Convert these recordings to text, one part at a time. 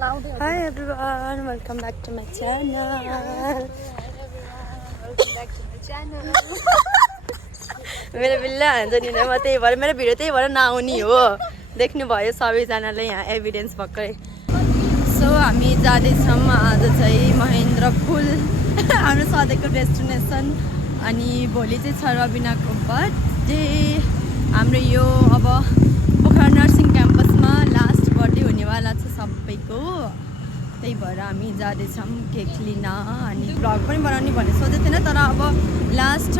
Hi everyone, welcome back to my channel. मेरो बिल्ला हान्छ नि म त्यही भएर मेरो भिडियो त्यही भएर नआउने हो देख्नु भयो सबैजनाले यहाँ एभिडेन्स भर्खरै सो हामी जाँदैछौँ आज चाहिँ महेन्द्र पुल हाम्रो सधैँको डेस्टिनेसन अनि भोलि चाहिँ छ रबिनाको बर्थडे हाम्रो यो अब पोखरा नर्सिङ क्याम्पसमा लास्ट बर्थडे हुनेवाला छ सबैको त्यही भएर हामी जाँदैछौँ केक लिन अनि भ्लग पनि बनाउने भन्ने सोचेको थिएन तर अब लास्ट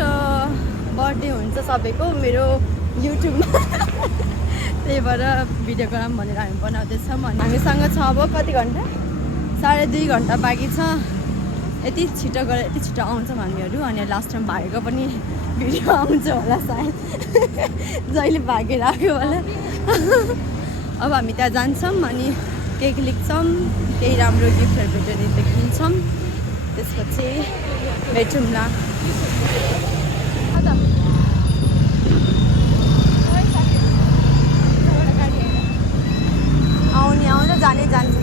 बर्थडे हुन्छ सबैको मेरो युट्युबमा त्यही भएर भिडियो गरौँ भनेर हामी बनाउँदैछौँ अनि हामीसँग छ अब कति घन्टा 2.5 घन्टा बाँकी छ यति छिटो गएर यति छिटो आउँछौँ हामीहरू अनि लास्ट टाइम भागेको पनि भिडियो आउँछ होला सायद जहिले भागेर आयो होला अब हामी त्यहाँ जान्छौँ अनि केक लिन्छौँ केही राम्रो गिफ्टहरू भेटेर किन्छौँ त्यसपछि भेटौँला आउने आउँछ जाने जान्छ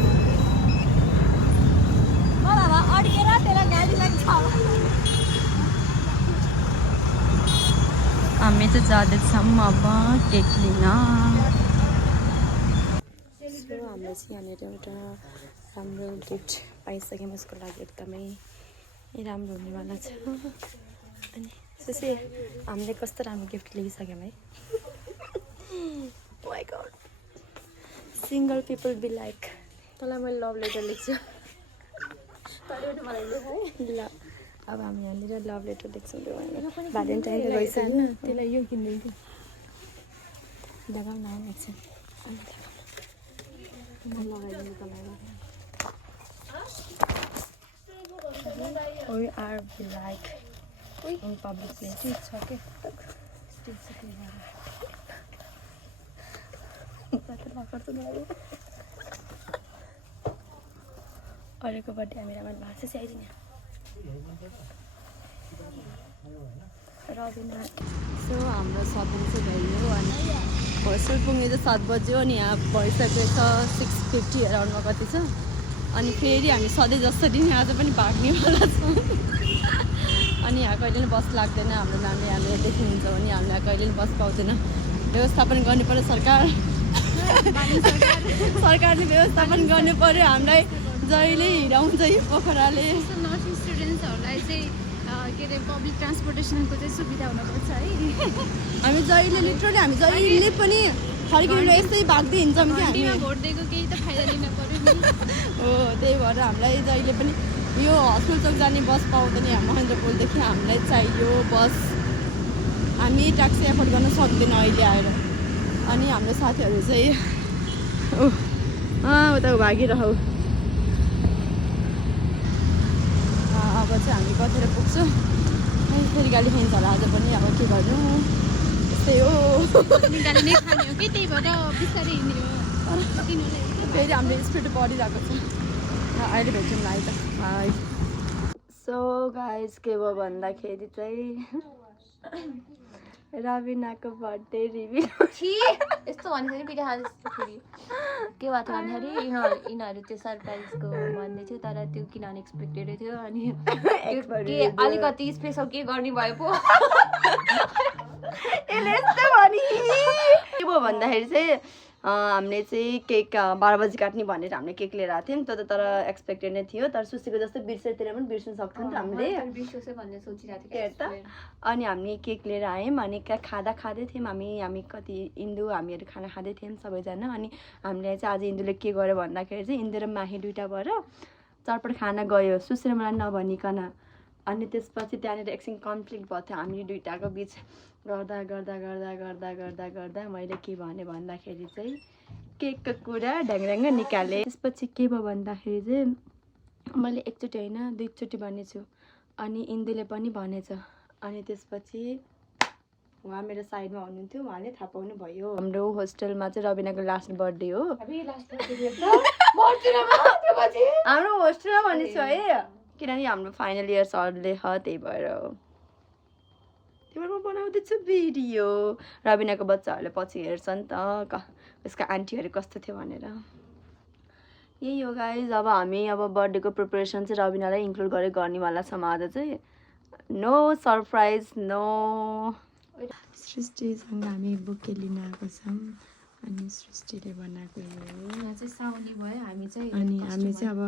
हामी चाहिँ जाँदैछौँ अब केक लिन हामीले चाहिँ यहाँनिर एउटा राम्रो गिफ्ट पाइसक्यौँ यसको लागि एकदमै राम्रो हुनेवाला छ अनि त्यसै हामीले कस्तो राम्रो गिफ्ट लिइसक्यौँ है my god single people be like तँलाई मैले लभ लेटर लेख्छु ल अब हामी यहाँनिर लभ लेटर लेख्छौँ भ्यालेन्टाइन डे गइसक्यो त्यसलाई यो किन्दै देखाउन एकछिन We are like in public place. It's okay. अरूको बर्थडे हामी रमाइलो भएको छ आइदिने रबिना सो हाम्रो सपिङ चाहिँ भयो अनि होस्टेल पुग्ने चाहिँ 7 बज्यो अनि यहाँ भइसकेको छ 6:50 अराउन्डमा कति छ अनि फेरि हामी सधैँ जसरी नै आज पनि भाग्नेवाला छौँ अनि यहाँ कहिले पनि बस लाग्दैन हाम्रो नामले हामीले देख्नुहुन्छ भने हामीलाई कहिले पनि बस पाउँदैन व्यवस्थापन गर्नु पर्यो सरकारले व्यवस्थापन गर्नु पर्यो हामीलाई जहिले हिँडाउँछ यो पोखराले नर्सिङ स्टुडेन्ट्सहरूलाई चाहिँ के अरे पब्लिक ट्रान्सपोर्टेसनको चाहिँ सुविधा हुनुपर्छ है हामी जहिले लिटरली हामी जहिले पनि फर्किनु यस्तै भाग्दै हिँड्छौँ कि हामी भोट दिएको केही त फाइदा लिन पर्यो नि हो त्यही भएर हामीलाई जहिले पनि यो हस्पिटल चौक जाने बस पाउँदैन यहाँ महेन्द्र पुलदेखि हामीलाई चाहियो बस हामी ट्याक्सी एफोर्ड गर्न सक्दैन अहिले आएर अनि हाम्रो साथीहरू चाहिँ उता भागिरहौ अब चाहिँ हामी कतिखेर पुग्छौँ फेरि गाली खाइन्छ होला आज पनि अब के गर्नु त्यस्तै हो गाली नै खाने हो कि त्यही भएर बिस्तारै हिँड्ने हो फेरि हाम्रो स्पिड बढिरहेको छ अहिले भेट्छौँ है त हाई सो गाइज के भयो भन्दाखेरि चाहिँ रबिनाको बर्थडे रिभिल यस्तो भन्दाखेरि पिठा फेरि के भएको थियो भन्दाखेरि यिनीहरू त्यो सरप्राइजको भन्दै थियो तर त्यो किन अनएक्सपेक्टेडै थियो अनि के अलिकति स्पेसल के गर्ने भयो पो यसले यस्तो भने के भयो भन्दाखेरि चाहिँ हामीले चाहिँ केक 12 बजी काट्ने भनेर हामीले केक लिएर आएको थियौँ तर एक्सपेक्टेड नै थियो तर सुसीको जस्तो बिर्सेतिर पनि बिर्सिन सक्छौँ नि त हामीले अनि हामी केक लिएर आयौँ अनि खाँदै थियौँ हामी कति इन्दु हामीहरू खाना खाँदै थियौँ सबैजना अनि हामीले चाहिँ आज इन्दुले के गर्यो भन्दाखेरि चाहिँ इन्दु र माही दुइटा भएर चटपट खाना गयो सुसी र मलाई नभनिकन अनि त्यसपछि त्यहाँनिर एकछिन कन्फ्लिक्ट भएको थियो हामी दुइटाको बिच गर्दा मैले के भने भन्दाखेरि चाहिँ केकको कुरा ढ्याङ्ग्याङ्ग निकालेँ त्यसपछि के भयो भन्दाखेरि चाहिँ मैले एकचोटि होइन 2 चोटि भनेछु अनि इन्दुले पनि भनेछ अनि त्यसपछि उहाँ मेरो साइडमा हुनुहुन्थ्यो उहाँले थाहा पाउनु भयो हाम्रो होस्टेलमा चाहिँ रबिनाको लास्ट बर्थडे हो हाम्रो होस्टेलमा भनेछु है किनभने हाम्रो फाइनल इयर सरले त्यही भएर हो त्यही भएर म बनाउँदैछु भिडियो रबिनाको बच्चाहरूले पछि हेर्छ नि त उसको आन्टीहरू कस्तो थियो भनेर यही हो गाइज। अब हामी अब बर्थडेको प्रिपरेसन चाहिँ रबिनालाई इन्क्लुड गरेर गर्नेवाला छौँ आज चाहिँ। No surprise no. सृष्टिसँग हामी बुके लिन आएको छौँ अनि सृष्टिले बनाएको यो यहाँ चाहिँ साउली भयो हामी चाहिँ अनि हामी चाहिँ अब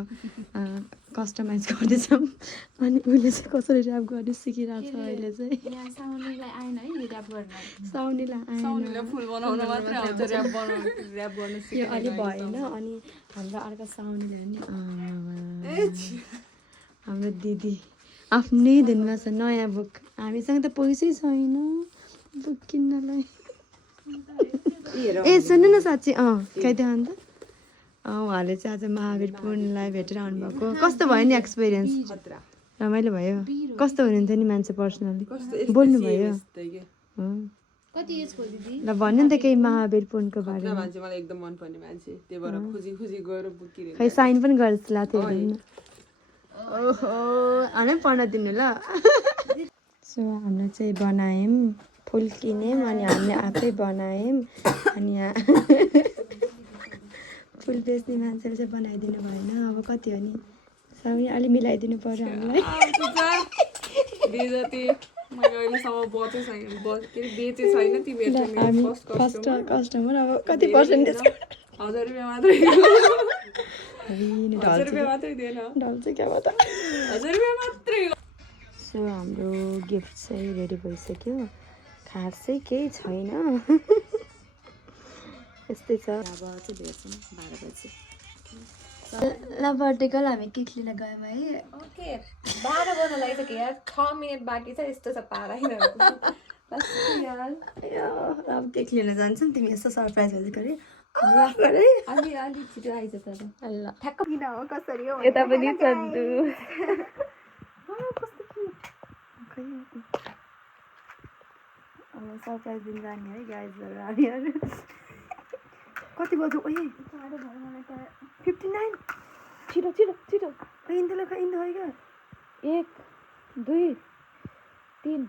कस्टमाइज गर्दैछौँ अनि उसले चाहिँ कसरी ऱ्याप गर्ने सिकिरहेको छ अहिले चाहिँ। यहाँ साउनीलाई आएन है ऱ्याप गर्न साउनीलाई आएन फुल बनाउन मात्रै आउँछ ऱ्याप गर्न यो अलि भएन। अनि हाम्रो अर्को साउनीलाई नि हाम्रो दिदी आफ्नै दिनमा छ नयाँ बुक। हामीसँग त पैसै छैन बुक किन्नलाई। ए सुन्नु न साँच्ची खाइदियो अन्त उहाँले चाहिँ आज महावीर पुनलाई भेटेर आउनुभएको। कस्तो भयो नि एक्सपिरियन्स? रमाइलो भयो? कस्तो हुनुहुन्थ्यो नि मान्छे पर्सनली? बोल्नु भयो? कति एजको दिदी? ल भन्नु नि त केही महावीर पुनको बारेमा। मान्छे मलाई एकदम मन पर्ने मान्छे, त्यही भएर खुसी खुसी गएर बुक किने। खै साइन पनि गरेछ ला थियो हेर्नु। ओहो हामी पढ्न दिनु ल। सो हाम्रो चाहिँ बनायौँ, फुल किन्यौँ अनि हामीले आफै बनायौँ। अनि यहाँ फुल बेच्ने मान्छेले चाहिँ बनाइदिनु भएन। अब कति हो नि साउनी अलि मिलाइदिनु पर्यो हामीलाई। बेजती मैले अहिलेसम्म बचै छैन, बेचे छैन तिमीहरूले। हामी फर्स्ट कस्टमर। अब कति पर्सेन्टेज? 1000 रुपियाँ मात्रै। 1000 रुपियाँ मात्रै दिएन, ढल्छ क्या बता। 1000 रुपियाँ मात्रै। सो हाम्रो गिफ्ट चाहिँ रेडी भइसक्यो। खास चाहिँ केही छैन, यस्तै छ। अब चाहिँ भेट्छौँ 12 बजी। ल बर्थडेको हामी केक लिन गयौँ है। ओके 12 बज्न लागिसक्यो यार, 6 मिनट बाँकी छ। यस्तो छ पारा यार। अब केक लिन जान्छौँ। तिमी यस्तो सरप्राइज भइसक्यो अरे अलि अलि छिटो आइज तर ल ठ्याक्क किन हो कसरी हो यता पनि चन्दु। अब सरप्राइज दिन जाने है गाइजहरू हामीहरू। कति बज्यो? ओए 59। छिटो छिटो छिटो इन्दोले इन्दो है क्या। 1 2 3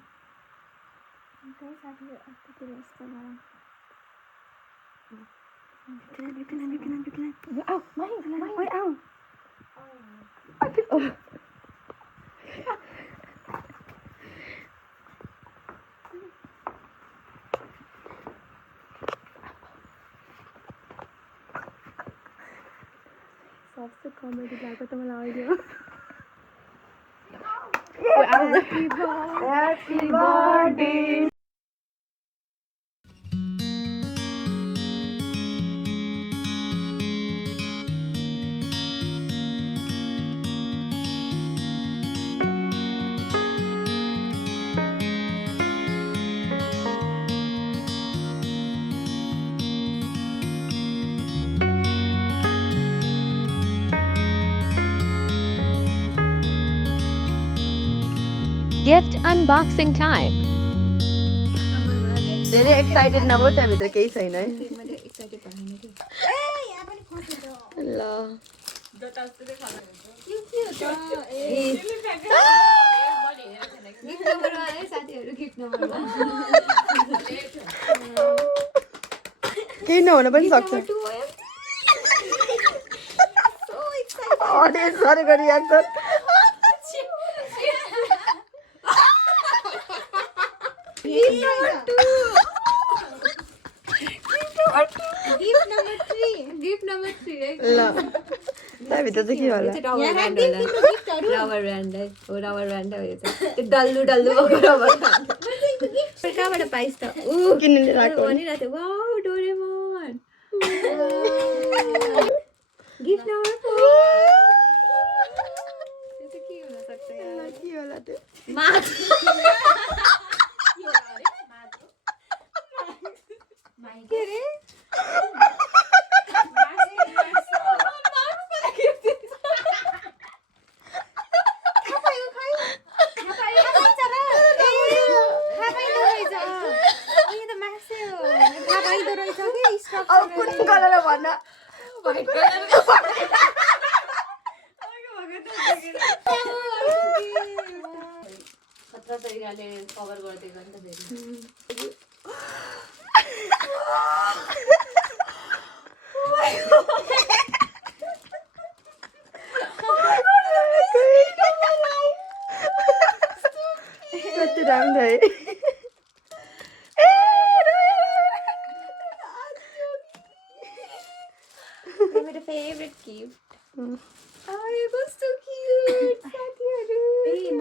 सबसे कॉमेडी लागो तो मलाई अहिले हो। Happy birthday. Gift unboxing time. धेरै एक्साइटेड नभयो, त्यहाँभित्र केही छैन है। ल केही नहुन पनि सक्छ। अडियन्सहरू गरिरहेको गिफ्ट नम्बर 3 ल त्यहाँभित्र चाहिँ के होला? रबर ब्यान्ड हो, रबर ब्यान्ड हो यो चाहिँ। त्यो डल्लु डल्लु भएको रबर ब्यान्ड कहाँबाट पाइस् त? किन्नु राखेको भनिरहेको थियो वाउ डोरेमोन। गिफ्ट नम्बर 4 त्यो चाहिँ के हुन सक्छ यार? के होला त्यो? के रे? खतरा तरिकाले कभर गरिदिएको नि त फेरि।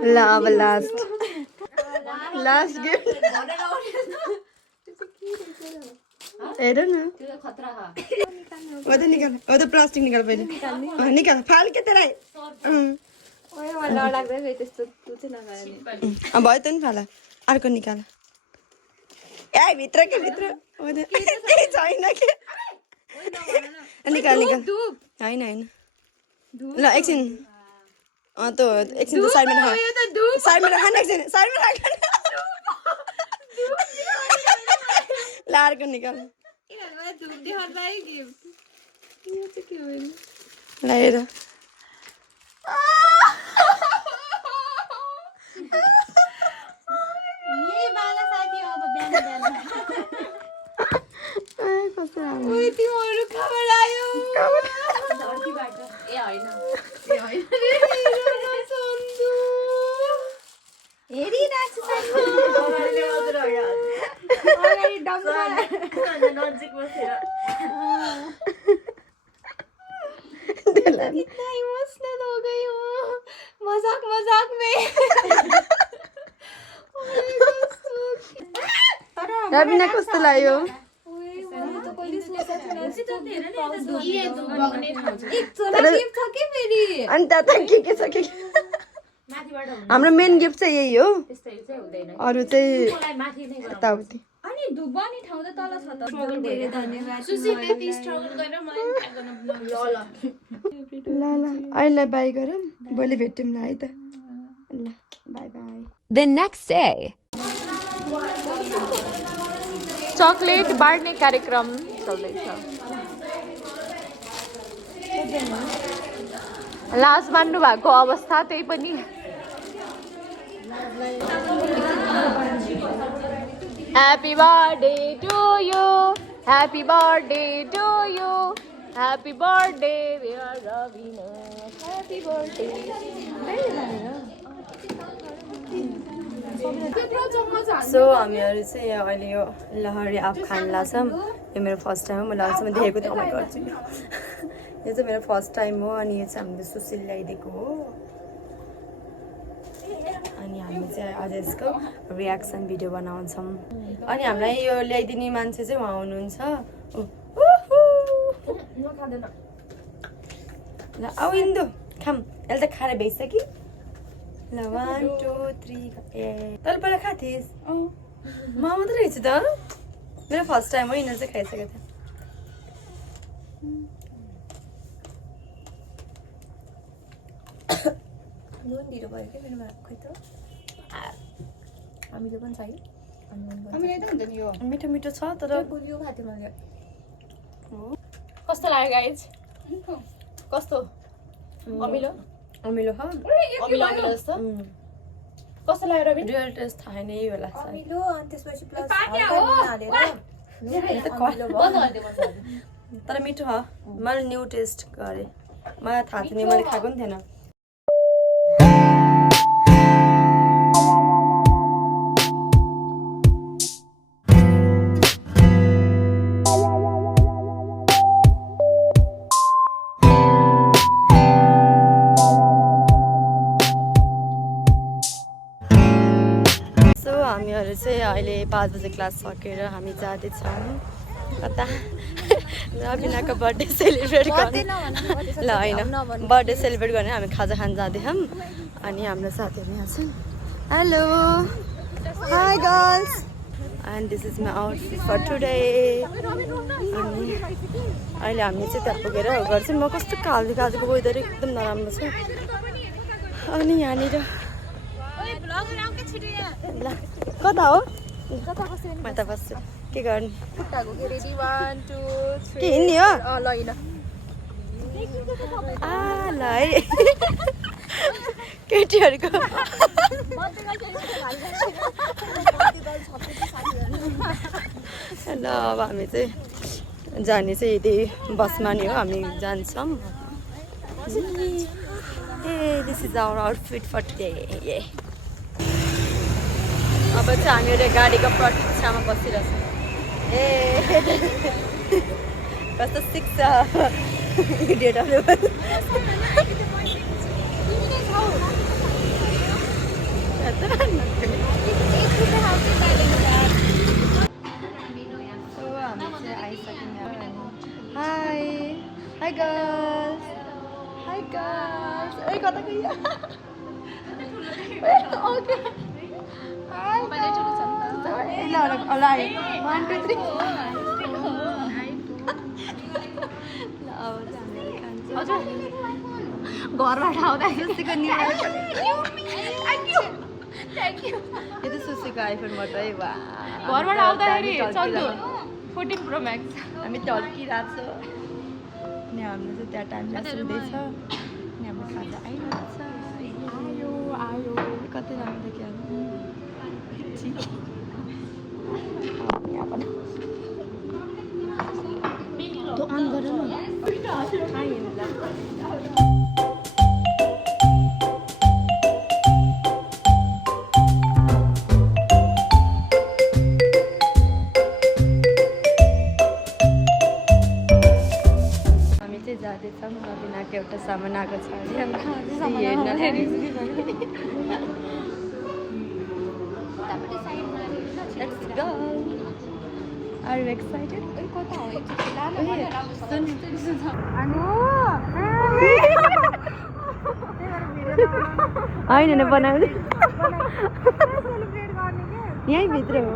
ल अब लास्ट गिफ्ट हेर न निकाल प्लास्टिक निकाल पहिले निकाल फाल के तेरा भयो त नि फाला अर्को निकाल ए भित्र के भित्र केही छैन के निकाल होइन ल एकछिन त एकछिन त साइडमा राख एकछिन साइडमा राख ल अर्को निकाल ल हेर कितना इमोशनल हो गई हो मजाक मजाक में रबिना कस्तो लाग्यो अनि त्यहाँ के छ के हाम्रो मेन गिफ्ट चाहिँ यही हो अरू चाहिँ यताउति अनि धुब्बानी ठाउँ त तल छ त धेरै धन्यवाद ल अहिले बाई गरौँ भोलि भेट्यौँ ल है त ल by by The next day. Chocolate बाँड्ने कार्यक्रम चल्दैछ लाज मान्नु भएको अवस्था त्यही पनि Happy birthday to you, happy birthday to you, happy birthday dear Ravina, happy birthday. So हामीहरू चाहिँ अहिले यो लहरी आफ खान लाग्छौँ यो मेरो फर्स्ट टाइम हो म लाग्छ म देखेको त अमै गर्छु यो चाहिँ मेरो फर्स्ट टाइम हो अनि यो चाहिँ हामीले सुशील ल्याइदिएको हो अनि हामी चाहिँ आज यसको रियाक्सन भिडियो बनाउँछौँ अनि हामीलाई यो ल्याइदिने मान्छे चाहिँ उहाँ हुनुहुन्छ ल आऊ इन्दु खाम यसले त खाएर भइसक्यो ल 1 2 3 ए तल पहिला खाएको थिइस् म मात्रै रहेछ त मेरो फर्स्ट टाइम हो यिनीहरू चाहिँ खाइसकेको थियो नुन ढिलो भयो क्या मेरोमा खोइ त हामीले पनि छ है मिठो मिठो छ तर गुलियो खाएको थिएँ मैले कस्तो लाग्यो गाइज कस्तो अमिलो अमिलो खा अमिलो जस्तो कस्तो लाग्यो रवि रियल टेस्ट थाहा छैन यही होला अमिलो अनि त्यसपछि प्लस तर मिठो हो मैले न्यू टेस्ट गरेँ मलाई थाहा थिएन मैले खाएको पनि थिएन हामीहरू चाहिँ अहिले 5 बजे क्लास सकेर हामी जाँदैछौँ कता रबिनाको बर्थडे सेलिब्रेट गर्ने ल होइन बर्थडे सेलिब्रेट गर्ने हामी खाजा खान जाँदैछौँ अनि हाम्रो साथीहरू यहाँ छन् hello hi girls and this is my outfit for today अनि अहिले हामी चाहिँ त्यहाँ पुगेर गर्छौँ म कस्तो कालो आजको वेदर एकदम नराम्रो छ अनि यहाँनिर ल कता हो म त बस्छु के गर्ने के हिँड्ने हो ल है केटीहरूको ल अब हामी चाहिँ जाने चाहिँ यदि बसमा नि हो हामी जान्छौँ ए this is our outfit for today अब चाहिँ हामीहरू गाडीको प्रतीक्षामा बसिरहेछौँ ए कस्तो सिक्छ idiot available Hi girls. Hi girls. Oi kata gaya. Okay. Hi. Alright. 1 2 3. घरबाट आउँदा सुसीको न्यू थ्याङ्क यू यो त सुसीको आइफोनबाट है वा घरबाट आउँदाखेरि चल्दो 14 प्रो म्याक्स हामी टल्किरहेको छौँ अनि हाम्रो चाहिँ त्यहाँ टाइम लाग्छ हुँदैछ अनि हाम्रो खाजा आइरहेको छ आयो कति राम्रो देखिहाल्नु यहाँ पनि त्यो अन गर न जाँदैछौँ रबिनाको एउटा सामान आएको छ Let's go. Are you excited? होइन बनाउने यहीँ भित्र हो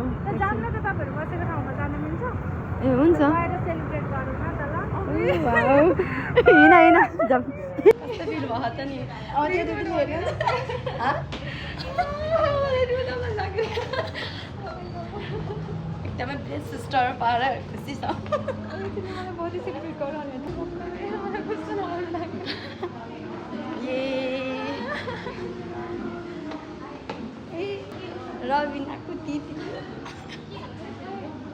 ए हुन्छ हिँड हिँड जाउँ कस्तो फिल भयो त नि एकदमै बेस्ट सिस्टर पाएर खुसी छ रबिनाको दिदी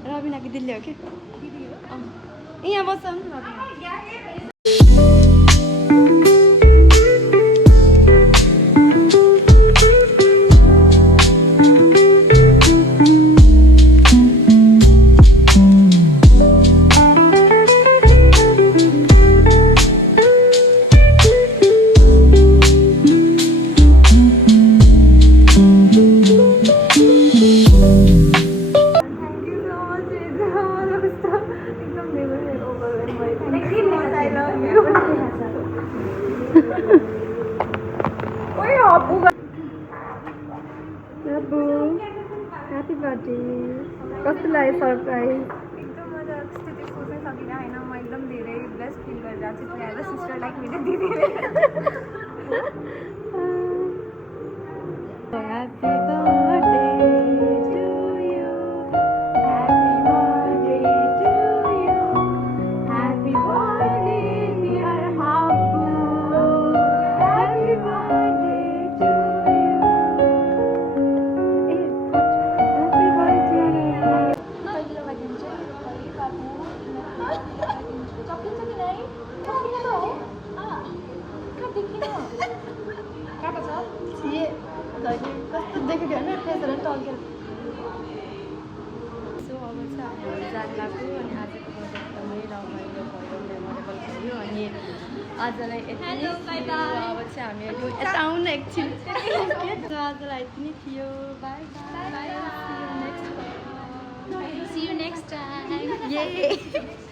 रबिनाको दिदीले हो कि यहाँ बस्छ Happy birthday. कस्तो लाग्यो सरप्राइज एकदम मजा त्यस्तो त्यो सोच्नै सकिनँ होइन म एकदम धेरै ब्लेस फिल गरिरहेको छु एज अ सिस्टर लाइक मेरो दिदीले Happy birthday to you. Happy birthday to you. Happy birthday dear Happy. Happy birthday to you. Happy birthday. कस्तो देखेको होइन फेसहरू टल्केर सो अब चाहिँ हामीहरू जान लाग्यो अनि आजको बर्थडे एकदमै रमाइलो भयो मेमोरेबल भयो अनि आजलाई यति नै थियो अब चाहिँ हामीहरू यता आउन एकछिन आजलाई यति नै थियो by by See you next time. Yay!